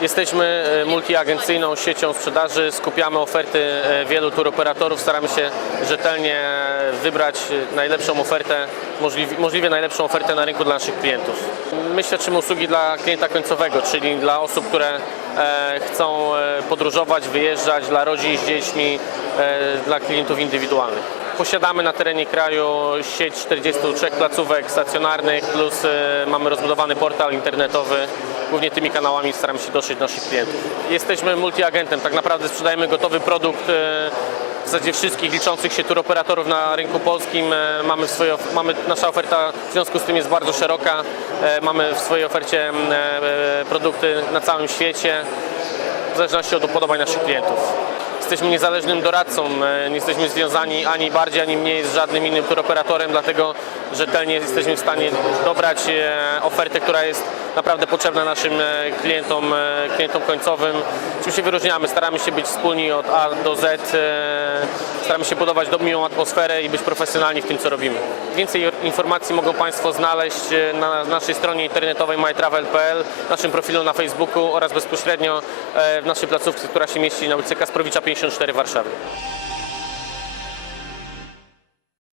Jesteśmy e, multiagencyjną siecią sprzedaży, skupiamy oferty e, wielu turoperatorów, staramy się rzetelnie wybrać najlepszą ofertę, możliwie, najlepszą ofertę na rynku dla naszych klientów. My świadczymy usługi dla klienta końcowego, czyli dla osób, które e, chcą podróżować, wyjeżdżać, dla rodzin z dziećmi, dla klientów indywidualnych. Posiadamy na terenie kraju sieć 43 placówek stacjonarnych, plus e, mamy rozbudowany portal internetowy. Głównie tymi kanałami staramy się dotrzeć do naszych klientów. Jesteśmy multiagentem, tak naprawdę sprzedajemy gotowy produkt e, w zasadzie wszystkich liczących się turoperatorów na rynku polskim. E, Mamy, w mamy nasza oferta w związku z tym jest bardzo szeroka. E, Mamy w swojej ofercie e, e, produkty na całym świecie, w zależności od upodobań naszych klientów. Jesteśmy niezależnym doradcą, e, nie jesteśmy związani ani bardziej, ani mniej z żadnym innym turoperatorem, dlatego rzetelnie jesteśmy w stanie dobrać e, ofertę, która jest naprawdę potrzebna naszym e, klientom, klientom końcowym. Czym się wyróżniamy? Staramy się być wspólni od A do Z, staramy się budować do- miłą atmosferę i być profesjonalni w tym, co robimy. Więcej informacji mogą Państwo znaleźć na naszej stronie internetowej mytravel.pl, naszym profilu na Facebooku oraz bezpośrednio w naszej placówce, która się mieści na ulicy Kasprowicza 54 w Warszawie.